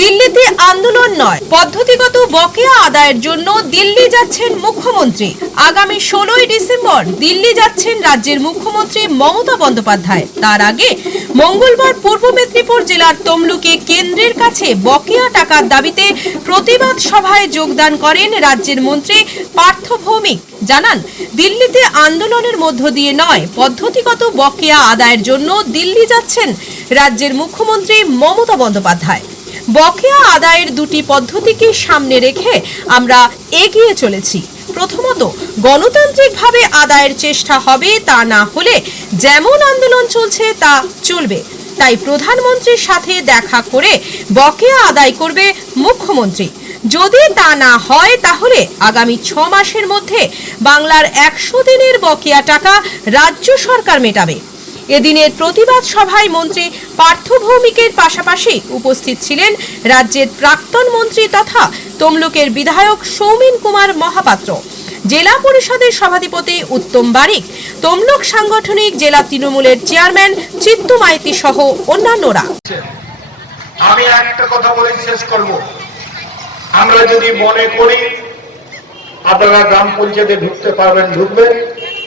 দিল্লিতে আন্দোলন নয়। পদ্ধতিগত বকেয়া আদায়ের জন্য দিল্লি যাচ্ছেন মুখ্যমন্ত্রী। আগামী ষোলোই ডিসেম্বর দিল্লি যাচ্ছেন রাজ্যের মুখ্যমন্ত্রী মমতা বন্দ্যোপাধ্যায়। তার আগে মঙ্গলবার পূর্ব মেদিনীপুর জেলার তমলুকে কেন্দ্রের কাছে বকেয়া টাকার দাবিতে প্রতিবাদ সভায় যোগদান করেন রাজ্যের মন্ত্রী পার্থ ভৌমিক। জানান, দিল্লিতে আন্দোলনের মধ্য দিয়ে নয়, পদ্ধতিগত বকেয়া আদায়ের জন্য দিল্লি যাচ্ছেন রাজ্যের মুখ্যমন্ত্রী মমতা বন্দ্যোপাধ্যায়। বকেয়া আদায়ের দুটি পদ্ধতিকে সামনে রেখে আমরা এগিয়ে চলেছি। প্রথমত, গণতান্ত্রিকভাবে আদায়ের চেষ্টা হবে তা না হলে যেমন আন্দোলন চলছে তা চলবে। তাই প্রধানমন্ত্রীর সাথে দেখা করে বকেয়া আদায় করবে মুখ্যমন্ত্রী। যদি তা না হয়, তাহলে আগামী ছ মাসের মধ্যে বাংলার একশো দিনের বকেয়া টাকা রাজ্য সরকার মেটাবে। এদিনের প্রতিবাদ সভায় মন্ত্রী পার্থ ভৌমিকের পাশাপাশি উপস্থিত ছিলেন রাজ্যের প্রাক্তন মন্ত্রী তথা তমলুকের বিধায়ক সৌমিন কুমার মহাপাত্র। জেলা পরিষদের সভাধিপতি উত্তম বারিক, তমলুক সাংগঠনিক জেলা তৃণমূলের চেয়ারম্যান চিত্তু মাইতি সহ অন্যান্যরা। আমি একটা কথা বলে শেষ করব। আমরা যদি মনে করি, আপনারা গ্রাম পঞ্চায়েতে ঢুকতে পারবেন, ঢুকবেন।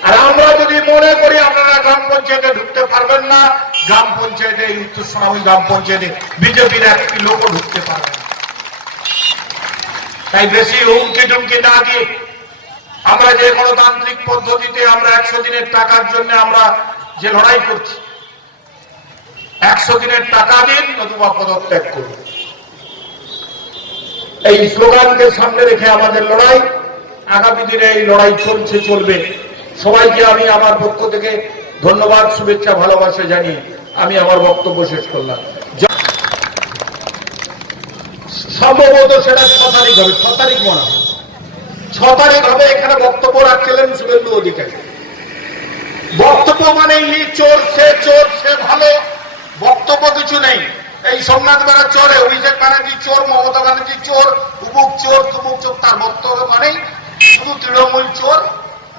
আর আমরা যদি মনে করি আপনারা গ্রাম পঞ্চায়েতে ঢুকতে পারবেন না। গ্রাম পঞ্চায়েতে, এই উত্তর সোনামী গ্রাম পঞ্চায়েতে বিজেপির একটি লোকও ঢুকতে পারবে তাই বেশি হুমকি টুমকি না দিয়ে আমরা যে গণতান্ত্রিক পদ্ধতিতে আমরা একশো দিনের টাকার জন্য আমরা যে লড়াই করছি, একশো দিনের টাকা দিন নতুবা পদত্যাগ করুন। এই স্লোগানকে সামনে রেখে আমাদের লড়াই, আগামী দিনে এই লড়াই চলছে, চলবে। সবাইকে আমি আমার পক্ষ থেকে ধন্যবাদ, শুভেচ্ছা, ভালোবাসা জানিয়ে আমি আমার বক্তব্য শেষ করলাম। সম্ভবত সেটা ছ তারিখ হবে, ছ তারিখ মনে হয়। ছ তারিখ হবে, এখানে বক্তব্য রাখছিলেন শুভেন্দু অধিকারী। বক্তব্য মানে ই চোর, সে চোর, সে ভালো। বক্তব্য কিছু নেই। এই সোমনাথ বেড়া চোরে, অভিষেক ব্যানার্জি চোর, মমতা ব্যানার্জি চোর উবুক চোর তুবুক চোর, তার বক্তব্য মানেই শুধু তৃণমূল চোর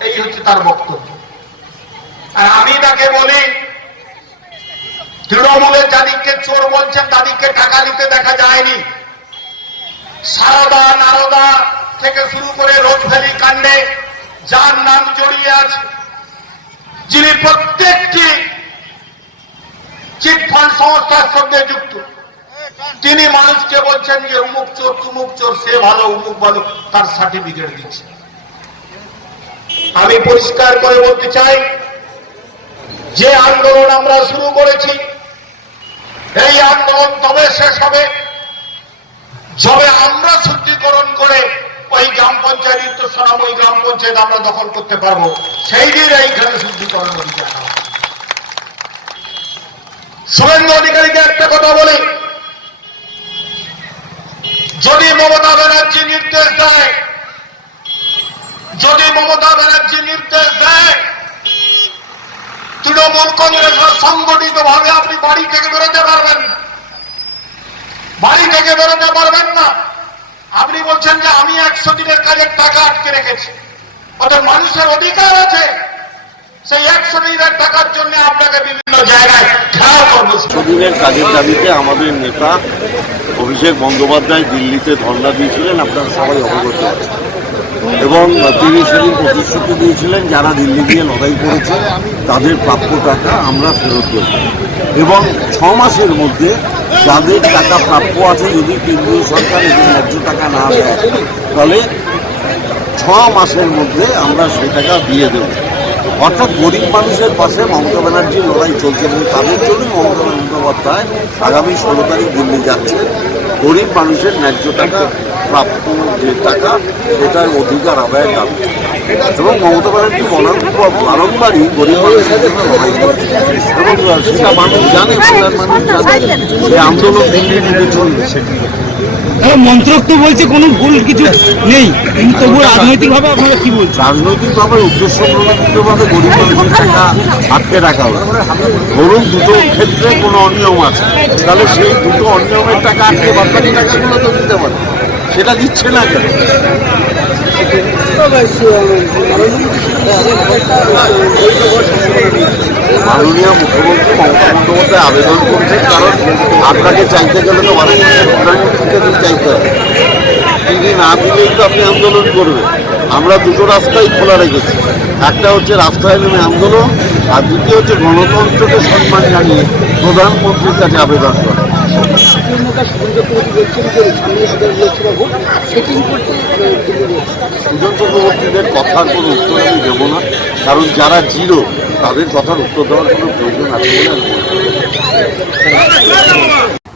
এই হচ্ছে তার বক্তব্য। আর আমি তাকে বলি, তৃণমূলের যাদিককে চোর বলছেন তাদেরকে টাকা দিতে দেখা যায়নি। সারদা, নারদা থেকে শুরু করে রোজভ্যালি কাণ্ডে যার নাম জড়িয়ে আছে, যিনি প্রত্যেকটি চিটফান্ড সংস্থার সঙ্গে যুক্ত, তিনি মানুষকে বলছেন যে উমুক চোর, তুমুক চোর, সে ভালো উমুক ভালো, তার সার্টিফিকেট দিচ্ছে। আমি পরিষ্কার করে বলতে চাই, যে আন্দোলন আমরা শুরু করেছি, এই আন্দোলন তবে শেষ হবে যবে আমরা শুদ্ধিকরণ করে ওই গ্রাম পঞ্চায়েত সোনাম ওই গ্রাম পঞ্চায়েত আমরা দখল করতে পারব, সেই দিন এইখানে শুদ্ধিকরণ হবে। শুভেন্দু অধিকারীকে একটা কথা বলি যদি মমতা ব্যানার্জি নির্দেশ দেয় যদি মমতা ব্যানার্জি নির্দেশ দেয়, তৃণমূল কংগ্রেসের সংগঠিত ভাবে আপনি বাড়ি থেকে বেরোতে পারবেন না। বাড়ি থেকে বেরোতে পারবেন না। আপনি বলছেন যে আমি একশো দিনের কাজের টাকা আটকে রেখেছি। অর্থাৎ মানুষের অধিকার আছে। সেই একশো দিনের টাকার জন্য আপনাকে বিভিন্ন জায়গায় দিনের কাজের দাবিতে আমাদের নেতা অভিষেক বন্দ্যোপাধ্যায় দিল্লিতে ধর্ণা দিয়েছিলেন। আপনারা সবাই অবগত এবং তিনি সেদিন প্রতিশ্রুতি দিয়েছিলেন, যারা দিল্লি গিয়ে লড়াই করেছে, তাদের প্রাপ্য টাকা আমরা ফেরত দেব। এবং ছ মাসের মধ্যে যাদের টাকা প্রাপ্য আছে, যদি কেন্দ্রীয় সরকার এদের ন্যায্য টাকা না দেয়, তাহলে ছ মাসের মধ্যে আমরা সেই টাকা দিয়ে দেব। অর্থাৎ গরিব মানুষের পাশে মমতা ব্যানার্জির লড়াই চলছে এবং তাদের জন্যই মমতা বন্দ্যোপাধ্যায় আগামী ষোলো তারিখ দিল্লি যাচ্ছে। গরিব মানুষের ন্যায্য টাকা প্রাপ্য যে টাকা সেটার অধিকার আদায়ের দাবি। এবং মমতা ব্যানার্জি বারংবারই গরিব মানুষের জন্য লড়াই করছে এবং সেটা মানুষ জানে মানুষ জানে আন্দোলন দিল্লি দিল্লি চলছে। মন্ত্রক তো বলছে কোনো ভুল কিছু নেই। কিন্তু তবু রাজনৈতিকভাবে আপনারা কি বলছেন? রাজনৈতিকভাবে উদ্দেশ্য প্রণোদিতভাবে গরিব মানুষের টাকা আটকে রাখা হবে ধরুন দুটো ক্ষেত্রে কোনো অনিয়ম আছে। তাহলে সেই দুটো অনিয়মের টাকা আটকে বাদবাকি টাকাগুলো তো দিতে পারে। সেটা দিচ্ছে না কেন? মাননীয় মুখ্যমন্ত্রী মমতা বন্দ্যোপাধ্যায় আবেদন করছেন, কারণ আপনাকে চাইতে গেলে তো ভারতবর্ষের প্রধানমন্ত্রীকে চাইতে হবে। তিনি না দিলেই তো আপনি আন্দোলন করবেন। আমরা দুটো রাস্তাই খোলা রেখেছি। একটা হচ্ছে রাস্তায় নেমে আন্দোলন, আর দ্বিতীয় হচ্ছে গণতন্ত্রকে সম্মান জানিয়ে প্রধানমন্ত্রীর কাছে আবেদন করা। সুজন চক্রবর্তীদের কথার কোনো উত্তর আমি দেব না কারণ যারা জিরো, তাদের কথার উত্তর দেওয়ার কোনো প্রয়োজন আছে।